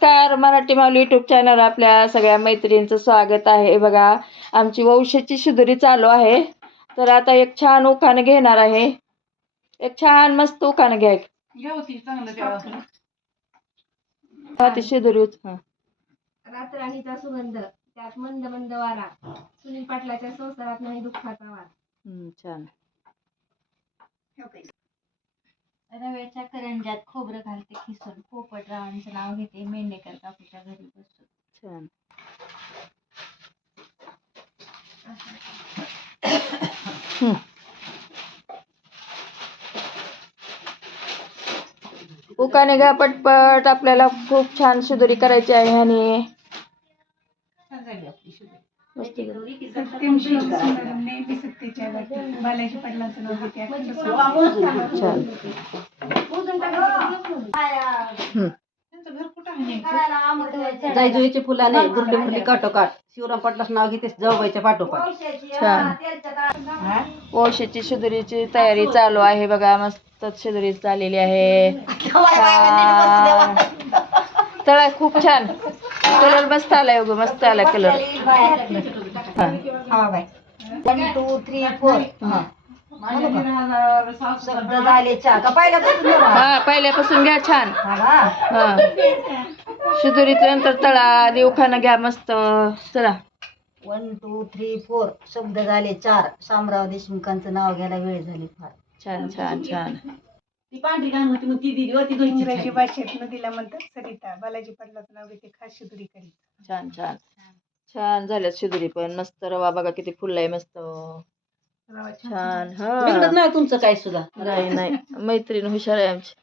नमस्कार, मराठी माऊली YouTube channel आपल्या सगळ्या मैत्रिणींचं स्वागत आहे. बघा, आमची वंशाची शिदोरी चालू आहे. तर आता एक छान उखाणं घेणार आहे. एक छान मस्त उखाणं घ्या. ती शिदोरी रातराणीचा सुगंध त्यात मंद मंद वारा, सुनील पाटलाच्या संसारात नाही दुःखाचा वार. छान. रव्याच्या करंज्यात खोबरं घालते खिसून, पोपटरावांचं नाव घेते, मेंढेकर काकूच्या घरी बसून. छान. उखाणे घ्या पटपट. आपल्याला खूप छान शिदोरी करायची आहे. आणि जायजुईची फुलाने दुर्डी फुली काटोकाट, शिवराम पाटलाच नाव घेते जाऊबाईच्या पाठोपाठ. छान. वंशाची शिदोरीची तयारी चालू आहे. बघा, मस्त शिदोरी झालेली आहे. तळा खूप छान. कलर मस्त आलाय. मस्त आला कलर. 1 2 3 4 शब्द झाले चार का पहिल्यापासून हा, पहिल्यापासून घ्या. छान. हा, शिदोरीचं नंतर तळा आणि उखाणं घ्या मस्त. चला. 1 2 3 4 शब्द झाले चार, शामराव देशमुखांचं नाव घ्यायला वेळ झाली फार. छान छान छान. ती पांढरी घाण होती मग ती दिली होती इंग्रजी भाषेत नदीला म्हणतात सरिता. बालाजी पाटलाचं नाव घेते, खास शिदोरी करी. छान छान छान झाल्यात शिदोरी पण. मस्त रवा बघा किती फुललाय. मस्त छान. हा, बिघडत नाही तुमचं काय सुद्धा. नाही नाही, मैत्रीण हुशार आहे आमची.